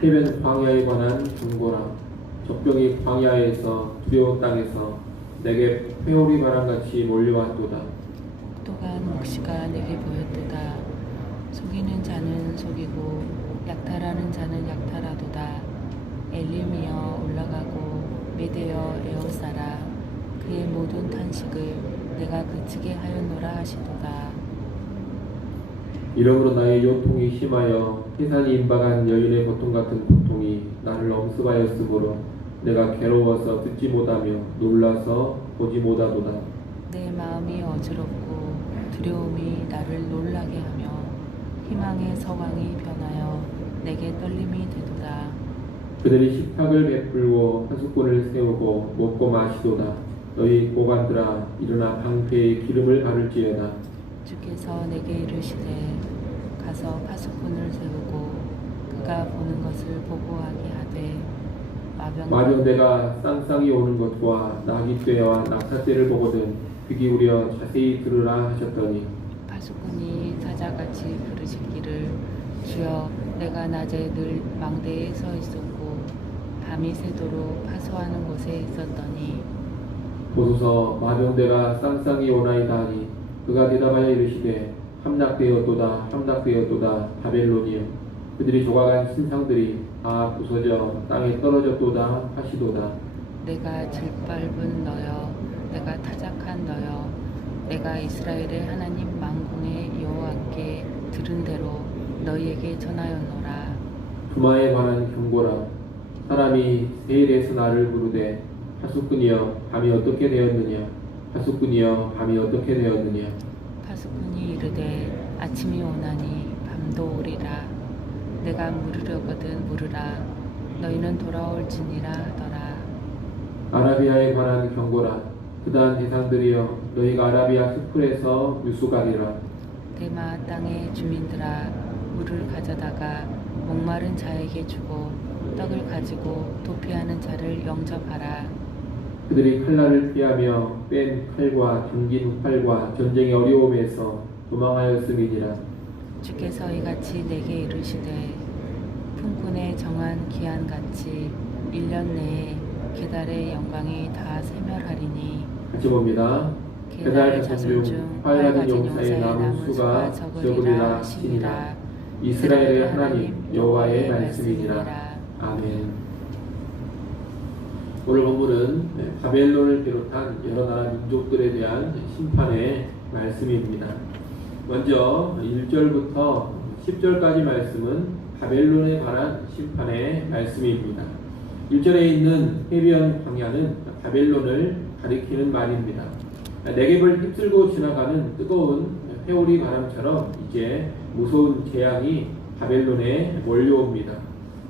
해변 광야에 관한 경고라. 적병이 광야에서 두려운 땅에서 내게 회오리 바람같이 몰려왔도다. 또한 묵시가 내게 보였도다. 속이는 자는 속이고 약탈하는 자는 약탈하도다. 엘림이여 올라가고 메대여 에워싸라. 그의 모든 탄식을 내가 그치게 하였노라 하시도다. 이러므로 나의 요통이 심하여 해산이 임박한 여인의 고통 같은 고통이 나를 엄습하였으므로 내가 괴로워서 듣지 못하며 놀라서 보지 못하도다. 내 마음이 어지럽고 두려움이 나를 놀라게 하며 희망의 서광이 변하여 내게 떨림이 되도다. 그들이 식탁을 베풀고 한숟군을 세우고 먹고 마시도다. 너희 고관들아 일어나 방패에 기름을 바를지어다. 주께서 내게 이르시되 가서 파수꾼을 세우고 그가 보는 것을 보고하게 하되 마병대가 쌍쌍이 오는 것과 나귀떼와 낙타떼를 보거든 귀 기울여 자세히 들으라 하셨더니 파수꾼이 사자같이 부르짖기를 주여 내가 낮에 늘 망대에 서 있었고 밤이 새도록 파수하는 곳에 있었더니 보소서 마병대가 쌍쌍이 오나이다 하니 그가 대답하여 이르시되 함락되었도다 함락되었도다 바벨론이여 그들이 조각한 신상들이 다 부서져 땅에 떨어졌도다 하시도다. 내가 질밟은 너여 내가 타작한 너여 내가 이스라엘의 하나님 만군의 여호와께 들은 대로 너희에게 전하였노라. 두마에 관한 경고라. 사람이 세일에서 나를 부르되 파수꾼이여 밤이 어떻게 되었느냐 파수꾼이여 밤이 어떻게 되었느냐. 파수꾼이 이르되 아침이 오나니 밤도 오리라. 내가 물으려거든 물으라. 너희는 돌아올지니라 하더라. 아라비아에 관한 경고라. 그다음 대상들이여 너희가 아라비아 수풀에서 유수가리라. 대마 땅의 주민들아 물을 가져다가 목마른 자에게 주고 떡을 가지고 도피하는 자를 영접하라. 그들이 칼날을 피하며 뺀 칼과 당긴 활과 전쟁의 어려움에서 도망하였음이니라. 주께서 이같이 내게 이르시되 품꾼의 정한 기한같이 1년 내에 게달의 영광이 다 세멸하리니 같이 봅니다. 게달 자손 중 화해 가진 용사의 남은 수가 적으리라 하시니라. 이스라엘의 하나님 여호와의 말씀이니라. 아멘. 오늘 본문은 바벨론을 비롯한 여러 나라 민족들에 대한 심판의 말씀입니다. 먼저 1절부터 10절까지 말씀은 바벨론에 관한 심판의 말씀입니다. 1절에 있는 해변 광야는 바벨론을 가리키는 말입니다. 내geb을 휩쓸고 지나가는 뜨거운 회오리 바람처럼 이제 무서운 재앙이 바벨론에 몰려옵니다.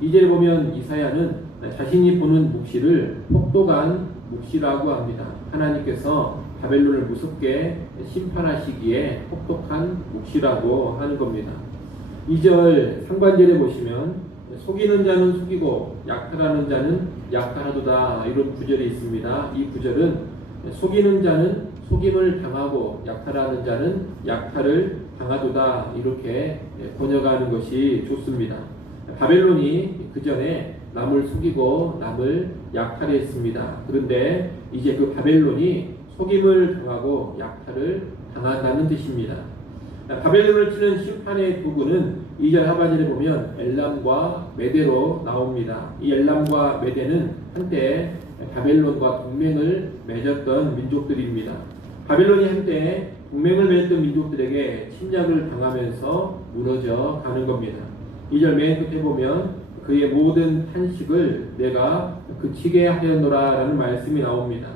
2절에 보면 이사야는 자신이 보는 묵시를 혹독한 묵시라고 합니다. 하나님께서 바벨론을 무섭게 심판하시기에 혹독한 묵시라고 하는 겁니다. 2절 상반절에 보시면 속이는 자는 속이고 약탈하는 자는 약탈하도다 이런 구절이 있습니다. 이 구절은 속이는 자는 속임을 당하고 약탈하는 자는 약탈을 당하도다 이렇게 번역하는 것이 좋습니다. 바벨론이 그 전에 남을 속이고 남을 약탈했습니다. 그런데 이제 그 바벨론이 속임을 당하고 약탈을 당한다는 뜻입니다. 바벨론을 치는 심판의 도구는 2절 하반절에 보면 엘람과 메대로 나옵니다. 이 엘람과 메대는 한때 바벨론과 동맹을 맺었던 민족들입니다. 바벨론이 한때 동맹을 맺었던 민족들에게 침략을 당하면서 무너져 가는 겁니다. 2절 맨 끝에 보면 그의 모든 탄식을 내가 그치게 하려노라 라는 말씀이 나옵니다.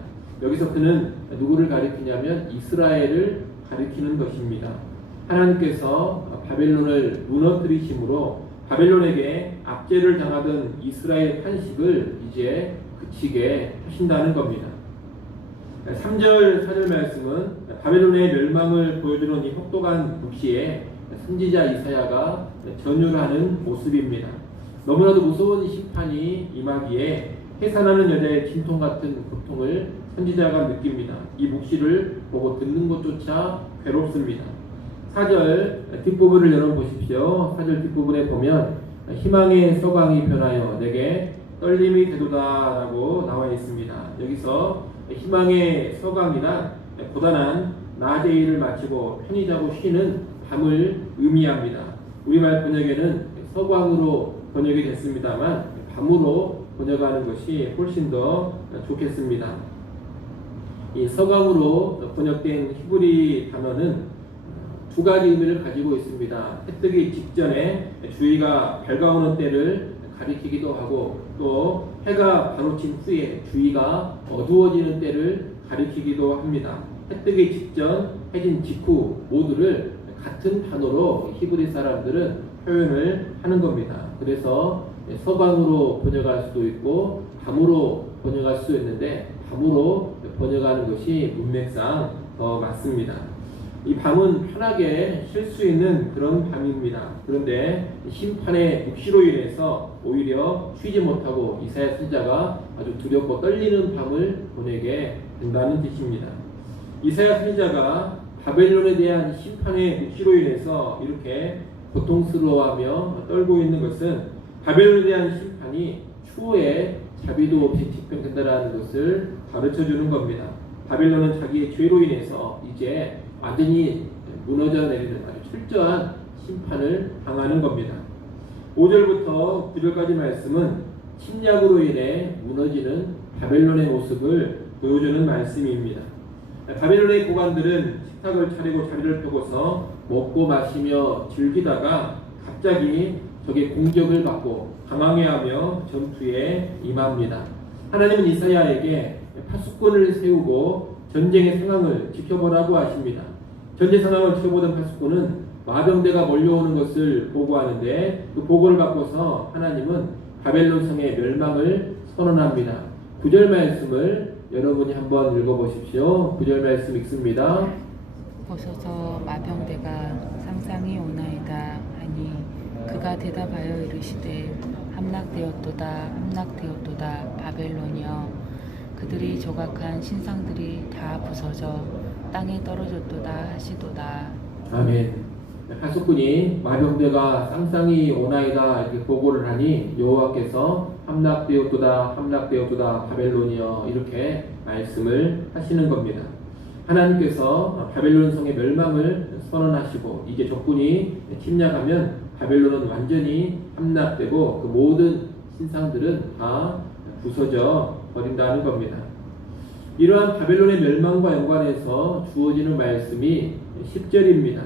여기서 그는 누구를 가리키냐면 이스라엘을 가리키는 것입니다. 하나님께서 바벨론을 무너뜨리심으로 바벨론에게 압제를 당하던 이스라엘 탄식을 이제 그치게 하신다는 겁니다. 3절 4절 말씀은 바벨론의 멸망을 보여주는 이 혹독한 묵시에 선지자 이사야가 전율하는 모습입니다. 너무나도 무서운 심판이 임하기에 해산하는 여자의 진통 같은 고통을 선지자가 느낍니다. 이 묵시를 보고 듣는 것조차 괴롭습니다. 4절 뒷부분을 열어보십시오. 4절 뒷부분에 보면 희망의 서광이 변하여 내게 떨림이 되도다라고 나와 있습니다. 여기서 희망의 서광이란 고단한 낮의 일을 마치고 편히 자고 쉬는 밤을 의미합니다. 우리말 번역에는 서광으로 번역이 됐습니다만 밤으로 번역하는 것이 훨씬 더 좋겠습니다. 이 서광으로 번역된 히브리 단어는 두 가지 의미를 가지고 있습니다. 해 뜨기 직전에 주위가 밝아오는 때를 가리키기도 하고 또 해가 바로 친 후에 주위가 어두워지는 때를 가리키기도 합니다. 해 뜨기 직전, 해진 직후 모두를 같은 단어로 히브리 사람들은 표현을 하는 겁니다. 그래서 서광으로 번역할 수도 있고 밤으로 번역할 수도 있는데 밤으로 번역하는 것이 문맥상 더 맞습니다. 이 밤은 편하게 쉴 수 있는 그런 밤입니다. 그런데 심판의 묵시로 인해서 오히려 쉬지 못하고 이사야 선지자가 아주 두렵고 떨리는 밤을 보내게 된다는 뜻입니다. 이사야 선지자가 바벨론에 대한 심판의 묵시로 인해서 이렇게 고통스러워하며 떨고 있는 것은 바벨론에 대한 심판이 추후에 자비도 없이 집행된다는 것을 가르쳐주는 겁니다. 바벨론은 자기의 죄로 인해서 이제 완전히 무너져 내리는 아주 철저한 심판을 당하는 겁니다. 5절부터 9절까지 말씀은 침략으로 인해 무너지는 바벨론의 모습을 보여주는 말씀입니다. 바벨론의 고관들은 식탁을 차리고 자리를 펴고서 먹고 마시며 즐기다가 갑자기 적의 공격을 받고 당황해하며 전투에 임합니다. 하나님은 이사야에게 파수꾼을 세우고 전쟁의 상황을 지켜보라고 하십니다. 전쟁 상황을 지켜보던 파수꾼은 마병대가 몰려오는 것을 보고하는데 그 보고를 받고서 하나님은 바벨론 성의 멸망을 선언합니다. 9절 말씀을 여러분이 한번 읽어보십시오. 9절 말씀 읽습니다. 보소서 마병대가 상상이 오나이다 하니 그가 대답하여 이르시되 함락되었도다 바벨론이여 그들이 조각한 신상들이 다 부서져 땅에 떨어졌도다 하시도다. 아멘. 파수꾼이 마병대가 쌍쌍이 오나이다 이렇게 보고를 하니 여호와께서 함락되었도다 바벨론이여 이렇게 말씀을 하시는 겁니다. 하나님께서 바벨론 성의 멸망을 선언하시고 이제 적군이 침략하면 바벨론은 완전히 함락되고 그 모든 신상들은 다 부서져 버린다는 겁니다. 이러한 바벨론의 멸망과 연관해서 주어지는 말씀이 10절입니다.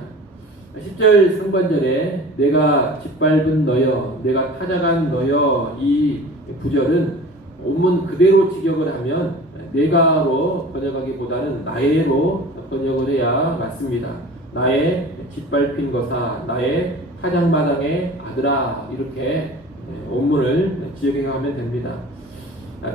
10절 상반절에 내가 짓밟은 너여 내가 타작한 너여 이 구절은 원문 그대로 직역을 하면 내가로 번역하기보다는 나의로 번역을 해야 맞습니다. 나의 짓밟힌 것아 나의 타작마당의 아들아 이렇게 원문을 직역하면 됩니다.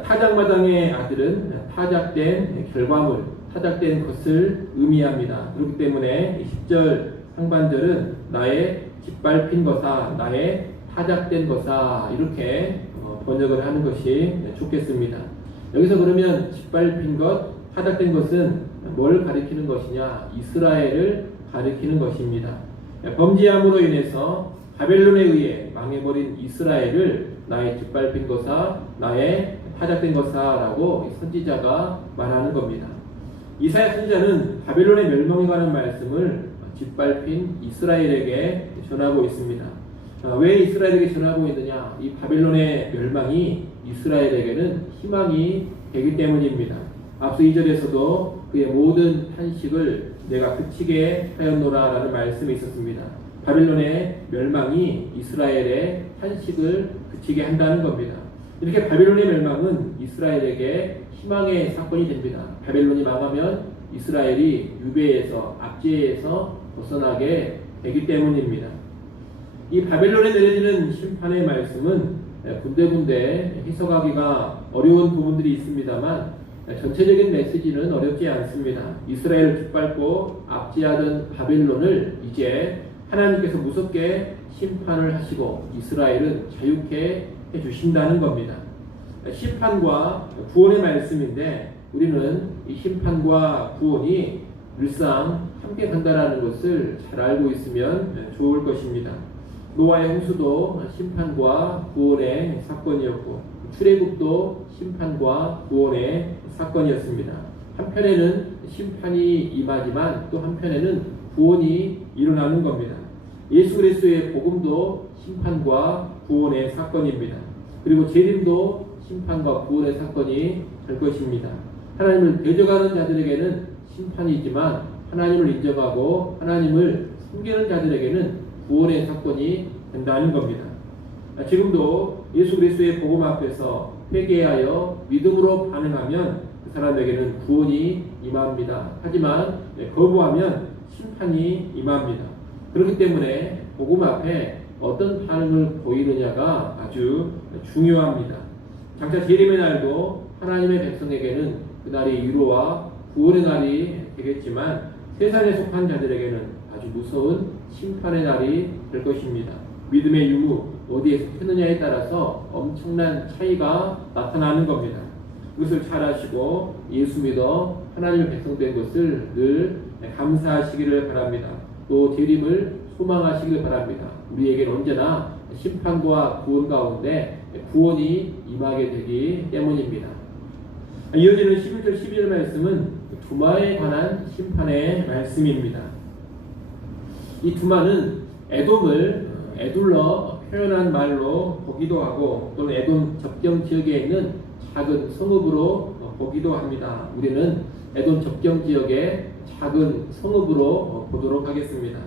타작마당의 아들은 타작된 결과물, 타작된 것을 의미합니다. 그렇기 때문에 10절 상반절은 나의 짓밟힌 것아, 나의 타작된 것아 이렇게 번역을 하는 것이 좋겠습니다. 여기서 그러면 짓밟힌 것, 타작된 것은 뭘 가리키는 것이냐? 이스라엘을 가리키는 것입니다. 범죄함으로 인해서 바벨론에 의해 망해버린 이스라엘을 나의 짓밟힌 것아, 나의 타작된 것아라고 선지자가 말하는 겁니다. 이사야 선지자는 바벨론의 멸망에 관한 말씀을 짓밟힌 이스라엘에게 전하고 있습니다. 왜 이스라엘에게 전하고 있느냐? 이 바벨론의 멸망이 이스라엘에게는 희망이 되기 때문입니다. 앞서 2절에서도 그의 모든 탄식을 내가 그치게 하였노라 라는 말씀이 있었습니다. 바벨론의 멸망이 이스라엘의 탄식을 그치게 한다는 겁니다. 이렇게 바벨론의 멸망은 이스라엘에게 희망의 사건이 됩니다. 바벨론이 망하면 이스라엘이 유배에서 압제에서 벗어나게 되기 때문입니다. 이 바벨론에 내려지는 심판의 말씀은 군데군데 해석하기가 어려운 부분들이 있습니다만 전체적인 메시지는 어렵지 않습니다. 이스라엘을 짓밟고 압제하던 바벨론을 이제 하나님께서 무섭게 심판을 하시고 이스라엘은 자유케 해주신다는 겁니다. 심판과 구원의 말씀인데 우리는 이 심판과 구원이 늘상 함께 간다는 것을 잘 알고 있으면 좋을 것입니다. 노아의 홍수도 심판과 구원의 사건이었고 출애굽도 심판과 구원의 사건이었습니다. 한편에는 심판이 임하지만 또 한편에는 구원이 일어나는 겁니다. 예수 그리스도의 복음도 심판과 구원의 사건입니다. 그리고 재림도 심판과 구원의 사건이 될 것입니다. 하나님을 대적하는 자들에게는 심판이지만 하나님을 인정하고 하나님을 섬기는 자들에게는 구원의 사건이 된다는 겁니다. 지금도 예수 그리스도의 복음 앞에서 회개하여 믿음으로 반응하면 그 사람에게는 구원이 임합니다. 하지만 거부하면 심판이 임합니다. 그렇기 때문에 복음 앞에 어떤 반응을 보이느냐가 아주 중요합니다. 장차 재림의 날도 하나님의 백성에게는 그날이 위로와 구원의 날이 되겠지만 세상에 속한 자들에게는 아주 무서운 심판의 날이 될 것입니다. 믿음의 유무 어디에 속했느냐에 따라서 엄청난 차이가 나타나는 겁니다. 그것을 잘 아시고 예수 믿어 하나님의 백성 된 것을 늘 감사하시기를 바랍니다. 또 재림을 소망하시기를 바랍니다. 우리에게는 언제나 심판과 구원 가운데 구원이 임하게 되기 때문입니다. 이어지는 11절 12절 말씀은 두마에 관한 심판의 말씀입니다. 이 두마는 에돔을 에둘러 표현한 말로 보기도 하고 또는 에돔 접경 지역에 있는 작은 성읍으로 보기도 합니다. 우리는 에돔 접경 지역의 작은 성읍으로 보도록 하겠습니다.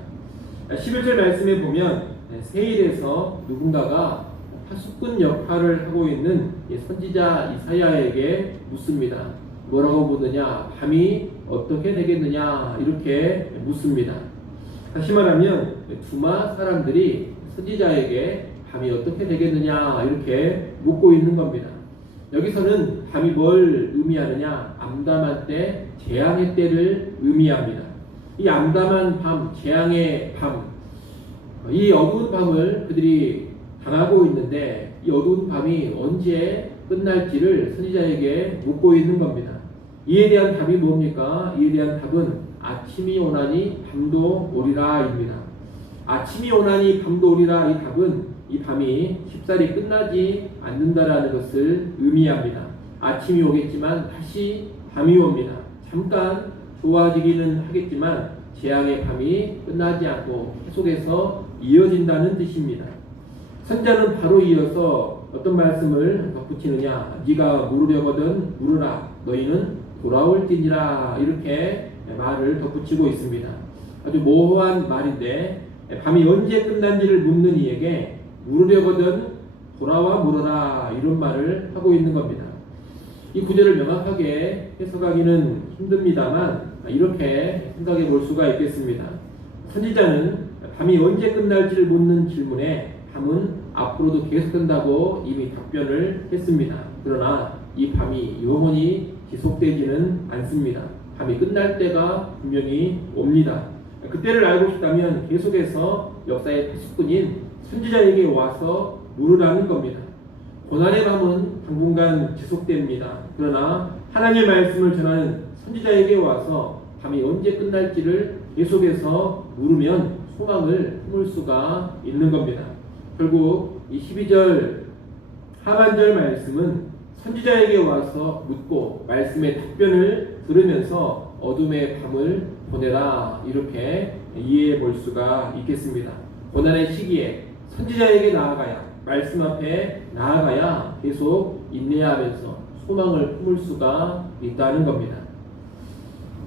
11절 말씀에 보면 세일에서 누군가가 파수꾼 역할을 하고 있는 선지자 이사야에게 묻습니다. 뭐라고 묻느냐? 밤이 어떻게 되겠느냐? 이렇게 묻습니다. 다시 말하면 두마 사람들이 선지자에게 밤이 어떻게 되겠느냐? 이렇게 묻고 있는 겁니다. 여기서는 밤이 뭘 의미하느냐? 암담한 때, 재앙의 때를 의미합니다. 이 암담한 밤, 재앙의 밤, 이 어두운 밤을 그들이 당하고 있는데 이 어두운 밤이 언제 끝날지를 선지자에게 묻고 있는 겁니다. 이에 대한 답이 뭡니까? 이에 대한 답은 아침이 오나니 밤도 오리라입니다. 아침이 오나니 밤도 오리라 이 답은 이 밤이 쉽사리 끝나지 않는다라는 것을 의미합니다. 아침이 오겠지만 다시 밤이 옵니다. 잠깐 좋아지기는 하겠지만 재앙의 밤이 끝나지 않고 계속해서 이어진다는 뜻입니다. 선자는 바로 이어서 어떤 말씀을 덧붙이느냐? 네가 물으려거든 물으라 너희는 돌아올지니라 이렇게 말을 덧붙이고 있습니다. 아주 모호한 말인데 밤이 언제 끝난지를 묻는 이에게 물으려거든 돌아와 물어라 이런 말을 하고 있는 겁니다. 이 구절을 명확하게 해석하기는 힘듭니다만 이렇게 생각해 볼 수가 있겠습니다. 선지자는 밤이 언제 끝날지를 묻는 질문에 밤은 앞으로도 계속된다고 이미 답변을 했습니다. 그러나 이 밤이 영원히 지속되지는 않습니다. 밤이 끝날 때가 분명히 옵니다. 그때를 알고 싶다면 계속해서 역사의 파수꾼인 선지자에게 와서 물으라는 겁니다. 고난의 밤은 당분간 지속됩니다. 그러나 하나님의 말씀을 전하는 선지자에게 와서 밤이 언제 끝날지를 계속해서 물으면 소망을 품을 수가 있는 겁니다. 결국 이 12절 하반절 말씀은 선지자에게 와서 묻고 말씀의 답변을 들으면서 어둠의 밤을 보내라 이렇게 이해해 볼 수가 있겠습니다. 고난의 시기에 선지자에게 나아가야 말씀 앞에 나아가야 계속 인내하면서 소망을 품을 수가 있다는 겁니다.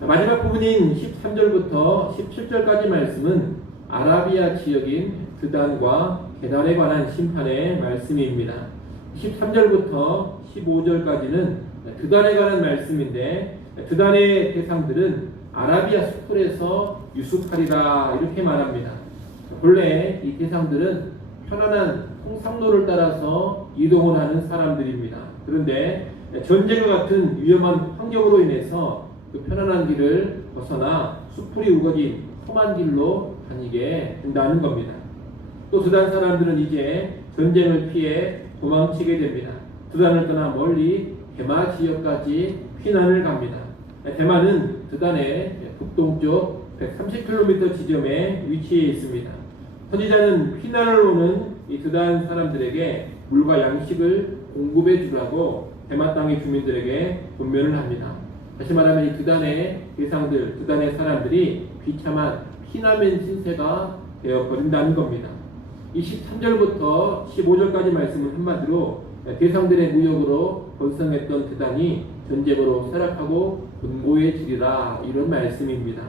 마지막 부분인 13절부터 17절까지 말씀은 아라비아 지역인 드단과 게달에 관한 심판의 말씀입니다. 13절부터 15절까지는 드단에 관한 말씀인데 드단의 대상들은 아라비아 수풀에서 유숙하리라 이렇게 말합니다. 본래 이 대상들은 편안한 통상로를 따라서 이동을 하는 사람들입니다. 그런데 전쟁과 같은 위험한 환경으로 인해서 그 편안한 길을 벗어나 수풀이 우거진 험한 길로 다니게 된다는 겁니다. 또 드단 사람들은 이제 전쟁을 피해 도망치게 됩니다. 드단을 떠나 멀리 대마 지역까지 피난을 갑니다. 대마는 드단의 북동쪽 130km 지점에 위치해 있습니다. 선지자는 피난을 오는 이 드단 사람들에게 물과 양식을 공급해 주라고 대마 땅의 주민들에게 권면을 합니다. 다시 말하면 이 드단의 대상들, 드단의 사람들이 비참한 피난민 신세가 되어버린다는 겁니다. 이 13절부터 15절까지 말씀은 한마디로 대상들의 무역으로 번성했던 드단이 전쟁으로 쇠락하고 분고해지리라, 이런 말씀입니다.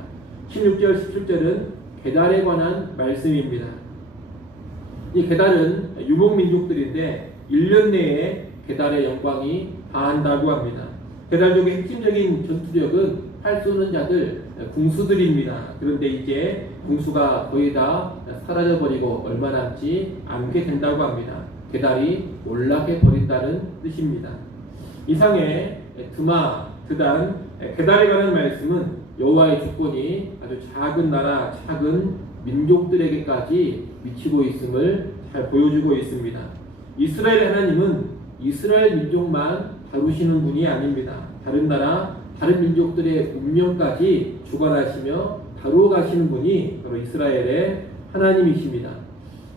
16절, 17절은 게달에 관한 말씀입니다. 이 게달은 유목민족들인데 1년 내에 게달의 영광이 다한다고 합니다. 게달족의 핵심적인 전투력은 활 쏘는 자들, 궁수들입니다. 그런데 이제 궁수가 거의 다 사라져버리고 얼마 남지 않게 된다고 합니다. 게달이 몰락해 버린다는 뜻입니다. 이상의 드마, 드단, 게달에 관한 말씀은 여호와의 주권이 아주 작은 나라, 작은 민족들에게까지 미치고 있음을 잘 보여주고 있습니다. 이스라엘 하나님은 이스라엘 민족만 다루시는 분이 아닙니다. 다른 나라, 다른 민족들의 운명까지 주관하시며 다루어 가시는 분이 바로 이스라엘의 하나님이십니다.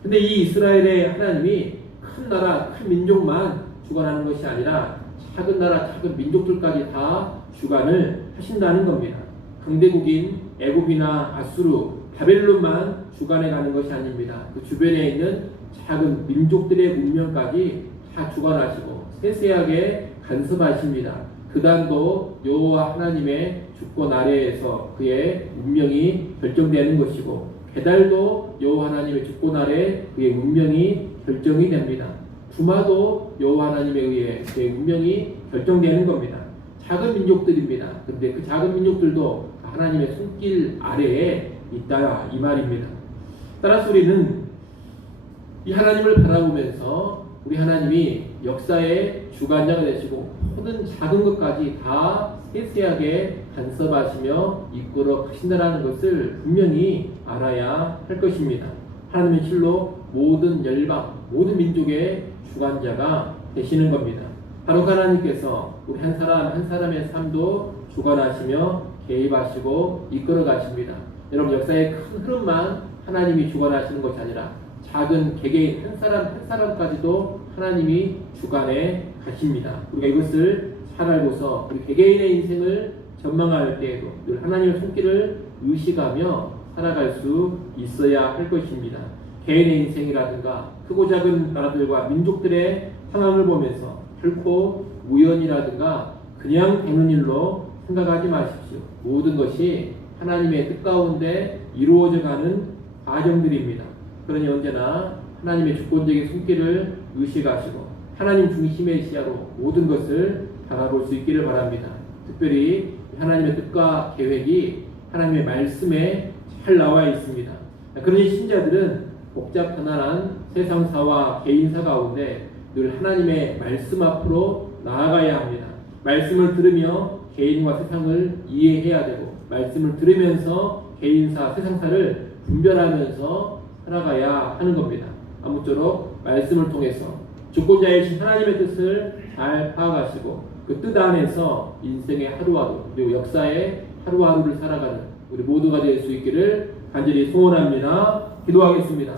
근데 이 이스라엘의 하나님이 큰 나라, 큰 민족만 주관하는 것이 아니라 작은 나라, 작은 민족들까지 다 주관을 하신다는 겁니다. 강대국인 애굽이나 아수르, 바벨론만 주관해 가는 것이 아닙니다. 그 주변에 있는 작은 민족들의 운명까지 다 주관하시고 세세하게 간섭하십니다. 그단도 여호와 하나님의 주권 아래에서 그의 운명이 결정되는 것이고, 게달도 여호와 하나님의 주권 아래 그의 운명이 결정이 됩니다. 두마도 여호와 하나님에 의해 그의 운명이 결정되는 겁니다. 작은 민족들입니다. 그런데 그 작은 민족들도 하나님의 손길 아래에 있다, 이 말입니다. 따라서 우리는 이 하나님을 바라보면서 우리 하나님이 역사의 주관자가 되시고 모든 작은 것까지 다 세세하게 간섭하시며 이끌어 가신다는 것을 분명히 알아야 할 것입니다. 하나님은 실로 모든 열방, 모든 민족의 주관자가 되시는 겁니다. 바로 하나님께서 우리 한 사람 한 사람의 삶도 주관하시며 개입하시고 이끌어 가십니다. 여러분, 역사의 큰 흐름만 하나님이 주관하시는 것이 아니라 작은 개개인 한 사람 한 사람까지도 하나님이 주관해 가십니다. 우리가 이것을 잘 알고서 우리 개개인의 인생을 전망할 때에도 늘 하나님의 손길을 의식하며 살아갈 수 있어야 할 것입니다. 개인의 인생이라든가 크고 작은 나라들과 민족들의 상황을 보면서 결코 우연이라든가 그냥 되는 일로 생각하지 마십시오. 모든 것이 하나님의 뜻 가운데 이루어져 가는 과정들입니다. 그러니 언제나 하나님의 주권적인 손길을 의식하시고 하나님 중심의 시야로 모든 것을 바라볼 수 있기를 바랍니다. 특별히 하나님의 뜻과 계획이 하나님의 말씀에 잘 나와 있습니다. 그러니 신자들은 복잡한한 세상사와 개인사 가운데 늘 하나님의 말씀 앞으로 나아가야 합니다. 말씀을 들으며 개인과 세상을 이해해야 되고, 말씀을 들으면서 개인사, 세상사를 분별하면서 살아가야 하는 겁니다. 아무쪼록 말씀을 통해서 주권자이신 하나님의 뜻을 잘 파악하시고 그 뜻 안에서 인생의 하루하루 그리고 역사의 하루하루를 살아가는 우리 모두가 될 수 있기를 간절히 소원합니다. 기도하겠습니다.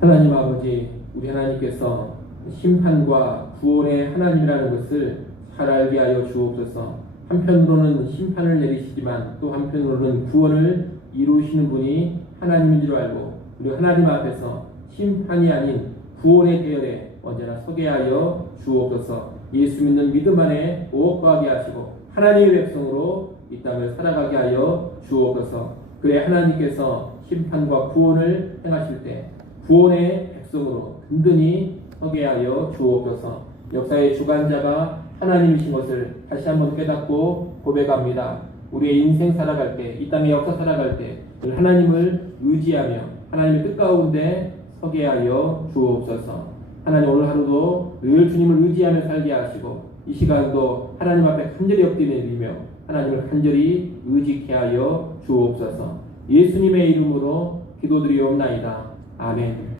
하나님 아버지, 우리 하나님께서 심판과 구원의 하나님이라는 것을 잘 알게 하여 주옵소서. 한편으로는 심판을 내리시지만 또 한편으로는 구원을 이루시는 분이 하나님인 줄 알고 우리 하나님 앞에서 심판이 아닌 구원의 대열에 언제나 서게 하여 주옵소서. 예수 믿는 믿음 안에 오업하게 하시고 하나님의 백성으로 이 땅을 살아가게 하여 주옵소서. 그래 하나님께서 심판과 구원을 행하실 때 구원의 백성으로 든든히 서게 하여 주옵소서. 역사의 주관자가 하나님이신 것을 다시 한번 깨닫고 고백합니다. 우리의 인생 살아갈 때, 이 땅의 역사 살아갈 때 하나님을 의지하며 하나님의 뜻 가운데 서게 하여 주옵소서. 하나님, 오늘 하루도 늘 주님을 의지하며 살게 하시고 이 시간도 하나님 앞에 간절히 엎드리며 하나님을 간절히 의지케 하여 주옵소서. 예수님의 이름으로 기도드리옵나이다. 아멘.